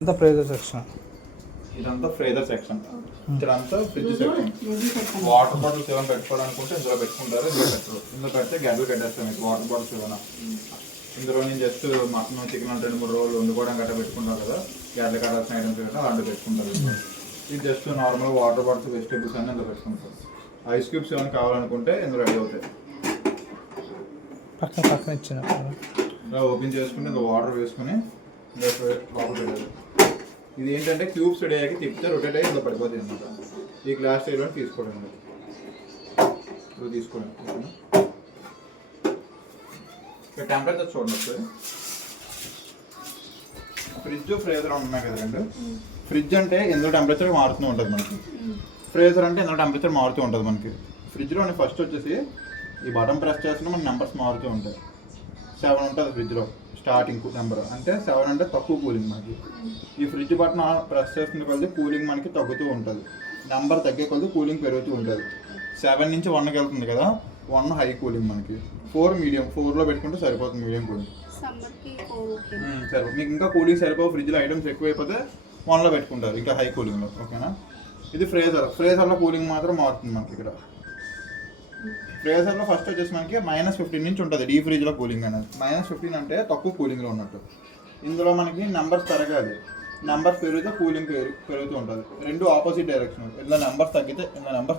అంతా freezer section. ఇదంతా freezer section. ఇదంతా ఫ్రిడ్జ్ సెక్షన్. వాటర్ బాటిల్స్ ఏమైనా పెట్టుకోవాలనుకుంటే ఇందులో పెట్టుకుంటారు, ఇందులో పెట్టరు. ఇందులో పెడితే గడ్డలు కట్టేస్తాం మీకు వాటర్ బాటిల్స్ ఏమైనా. ఇందులో నేను జస్ట్ మటన్ చికెన్ 2-3 రోజులు వండుకోవడం గట్రా పెట్టుకుంటాం కదా, గడ్డలు కట్టాల్సిన ఐటమ్స్ గట్రా అలాంటివి పెట్టుకుంటారు. ఇది just normal water bottles vegetables అన్నీ ఇందులో పెట్టుకుంటారు. ఐస్ క్యూబ్స్ ఏమైనా కావాలనుకుంటే ఇందులో రెడీ అవుతాయి. పక్కన ఇచ్చిన ఇలా ఓపెన్ చేసుకుని ఇందులో వాటర్ వేసుకుని లోపల పెట్టాలి. ఇది ఏంటంటే క్యూబ్స్ రెడీ అయ్యాక తిప్పితే రొటేట్ అయ్యి ఇందులో పడిపోతుంది అనమాట. ఈ గ్లాస్ స్టైల్లో తీసుకోవడం ఇప్పుడు తీసుకోండి. టెంపరేచర్ చూడండి ఒకసారి. ఫ్రిడ్జ్ ఫ్రీజర్ ఉన్నాయి కదా రెండు. ఫ్రిడ్జ్ అంటే ఎందులో టెంపరేచర్ మారుతూ ఉంటుంది మనకి, ఫ్రీజర్ అంటే ఎందులో టెంపరేచర్ మారుతూ ఉంటుంది మనకి. ఫ్రిడ్జ్లో ఫస్ట్ వచ్చేసి ఈ బటన్ ప్రెస్ చేస్తున్నా మన నెంబర్స్ మారుతూ ఉంటాయి. 7 ఉంటుంది ఫ్రిడ్జ్లో స్టార్టింగ్ నెంబర్, అంటే 7 అంటే తక్కువ కూలింగ్ మనకి. ఈ ఫ్రిడ్జ్ బటన్ ప్రెస్ చేస్తున్న కొద్ది కూలింగ్ మనకి తగ్గుతూ ఉంటుంది, నెంబర్ తగ్గే కొద్ది కూలింగ్ పెరుగుతూ ఉంటుంది. 7 నుంచి 1కి వెళ్తుంది కదా, 1 హై కూలింగ్ మనకి, 4 మీడియం. 4లో పెట్టుకుంటే సరిపోతుంది మీడియం కూలింగ్. సరే మీకు ఇంకా కూలింగ్ సరిపోవు, ఫ్రిడ్జ్లో ఐటమ్స్ ఎక్కువ అయిపోతే 1లో పెట్టుకుంటారు ఇంకా హై కూలింగ్లో. ఓకేనా. ఇది ఫ్రీజర్. ఫ్రీజర్లో కూలింగ్ మాత్రం మారుతుంది మనకి. ఇక్కడ ఫ్రీజర్లో ఫస్ట్ వచ్చేసి మనకి -15 నుంచి ఉంటుంది డీ ఫ్రిడ్జ్లో కూలింగ్ అనేది. -15 అంటే తక్కువ కూలింగ్లో ఉన్నట్టు. ఇందులో మనకి నెంబర్స్ పెరగాలి, నెంబర్స్ పెరిగితే కూలింగ్ పెరుగుతూ ఉంటుంది. రెండు ఆపోజిట్ డైరెక్షన్. ఇందులో నెంబర్స్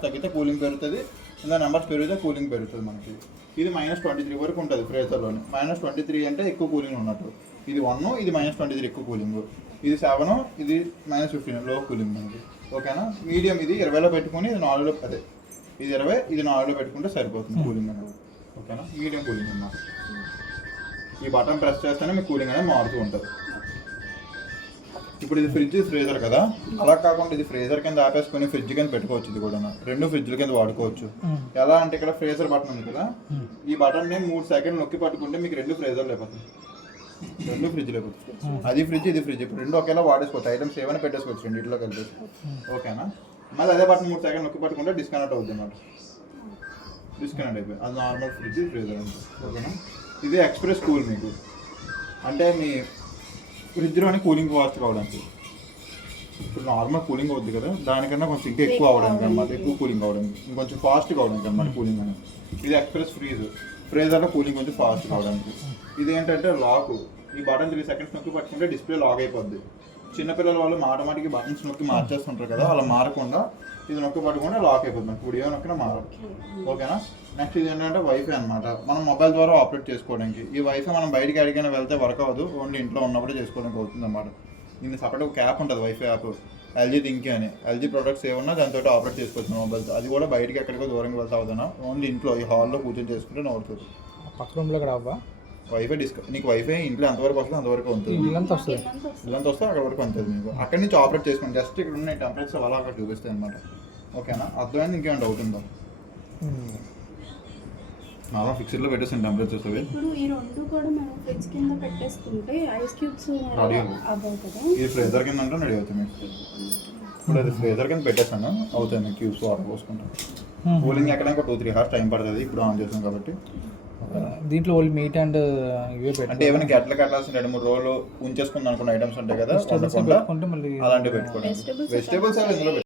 తగ్గితే కూలింగ్ పెరుగుతుంది, ఇందులో నెంబర్స్ పెరిగితే కూలింగ్ పెరుగుతుంది మనకి. ఇది -23 వరకు ఉంటుంది ఫ్రీజర్లోనే. -23 అంటే ఎక్కువ కూలింగ్ ఉన్నట్టు. ఇది 1, ఇది -23 ఎక్కువ కూలింగ్. ఇది 7, ఇది -15 లో కూలింగ్ మనకి. ఓకేనా. మీడియం ఇది 20లో పెట్టుకుని, ఇది 4లో, అదే ఇది 20, ఇది 4లో పెట్టుకుంటే సరిపోతుంది కూలింగ్ అనేది. ఓకేనా. మీడియం కూలింగ్ అన్నమాట. ఈ బటన్ ప్రెస్ చేస్తేనే మీకు కూలింగ్ అనేది మారుతూ ఉంటుంది. ఇప్పుడు ఇది ఫ్రిడ్జ్ ఫ్రీజర్ కదా, అలా కాకుండా ఇది ఫ్రీజర్ కింద ఆపేసుకొని ఫ్రిడ్జ్ కింద పెట్టుకోవచ్చు. ఇది కూడా 2 ఫ్రిడ్జ్ల కింద వాడుకోవచ్చు. ఎలా అంటే ఇక్కడ ఫ్రీజర్ బటన్ ఉంది కదా, ఈ బటన్ని 3 సెకండ్లు నొక్కి పట్టుకుంటే మీకు 2 ఫ్రీజర్లు అయిపోతుంది, 2 ఫ్రిడ్జ్లు అయిపోతుంది. అది ఫ్రిడ్జ్, ఇది ఫ్రిడ్జ్. ఇప్పుడు 2 ఒకేలా వాడేసుకోవచ్చు, ఐటమ్స్ ఏమైనా పెట్టేసుకోవచ్చు రెండింటిలో కలిపి. ఓకేనా. మళ్ళీ అదే బటన్ 3 సెకండ్లు నొక్కి పట్టుకుంటే డిస్కనెక్ట్ అవుతుంది అన్నమాట. డిస్కనెక్ట్ అయిపోయి అది నార్మల్ ఫ్రిడ్జ్ ఫ్రీజర్ అంటే. ఓకేనా. ఇది ఎక్స్ప్రెస్ కూల్ మీకు, అంటే మీ ఫ్రిడ్జ్లోని కూలింగ్ ఫాస్ట్ కావడానికి. ఇప్పుడు నార్మల్ కూలింగ్ అవుతుంది కదా, దానికన్నా కొంచెం ఇంకా ఎక్కువ అవడానికి అనమాట, ఎక్కువ కూలింగ్ అవడానికి, ఇంకొంచెం ఫాస్ట్ కావడానికి అనమాట కూలింగ్ అనేది. ఇది ఎక్స్ప్రెస్ ఫ్రీజర్లో కూలింగ్ కొంచెం ఫాస్ట్ కావడానికి. ఇది ఏంటంటే లాక్. ఈ బటన్ 3 సెకండ్స్ నొక్కి పట్టుకుంటే డిస్ప్లే లాక్ అయిపోద్ది. చిన్నపిల్లల వాళ్ళు ఆటోమేటిక్గా బటన్స్ నొక్కి మార్చేస్తుంటారు కదా, అలా మారకుండా ఇది నొక్కి పట్టుకుంటే లాక్ అయిపోతుంది. ఇప్పుడు ఏ నొక్కినా మారదు. ఓకేనా. నెక్స్ట్ ఇది ఏంటంటే వైఫై అనమాట, మనం మొబైల్ ద్వారా ఆపరేట్ చేసుకోవడానికి. ఈ వైఫై మనం బయటికి అడిగినా వెళ్తే వర్క్ అవ్వదు, ఓన్లీ ఇంట్లో ఉన్నప్పుడే చేసుకోవడానికి అవుతుంది అన్నమాట. దీనికి సపరేట్ క్యాప్ ఉంటుంది, వైఫై యాప్. ఎల్జీ థింక్ అని, ఎల్జీ ప్రొడక్ట్స్ ఏమన్నా దాంతో ఆపరేట్ చేసుకోవచ్చు మొబైల్తో. అది కూడా బయటికి ఎక్కడికో దూరంగా వెళ్తా అవుతున్నా, ఓన్లీ ఇంట్లో ఈ హాల్లో కూర్చొని చేసుకుంటే నవ్వుతుంది. పక్క రూమ్లో కూడా అవ్వా వైఫై నీకు వైఫై ఇంట్లో ఎంతవరకు వస్తుంది అంతవరకు ఉంటుంది. ఇల్లంతా వస్తే అక్కడ వరకు ఉంటుంది మీకు. అక్కడి నుంచి ఆపరేట్ చేసుకోండి. జస్ట్ ఇక్కడ ఉన్న టెంపరేచర్ అలా అక్కడ చూపిస్తాయి అనమాట. ఓకేనా. అర్థమైంది. ఇంకేమైనా డౌట్ ఉందా? నార్మల్ ఫిక్స్డ్లో పెట్టేస్తాను టెంపరేచర్స్ అవి. ఇది ఫ్రీజర్ కింద అంటే రెడీ అవుతుంది మీకు. ఇప్పుడు అది ఫ్రీజర్ కింద పెట్టేస్తాను, అవుతాయి మీకు క్యూబ్స్ వాటర్ పోసుకుంటాను. కూలింగ్ ఎక్కడానికి 2-3 hours టైం పడుతుంది. ఇప్పుడు ఆన్ చేస్తాం కాబట్టి. దీంట్లో ఓన్లీ మీట్ అండ్ ఇవే పెట్టి, అంటే ఏమైనా గట్ల కట్టాల్సిన 2-3 రోజులు ఉంచేసుకుందాం అనుకున్న ఐటమ్స్ ఉంటాయి కదా, అలాంటివి పెట్టుకోండి. వెజిటేబుల్స్ ఇందులో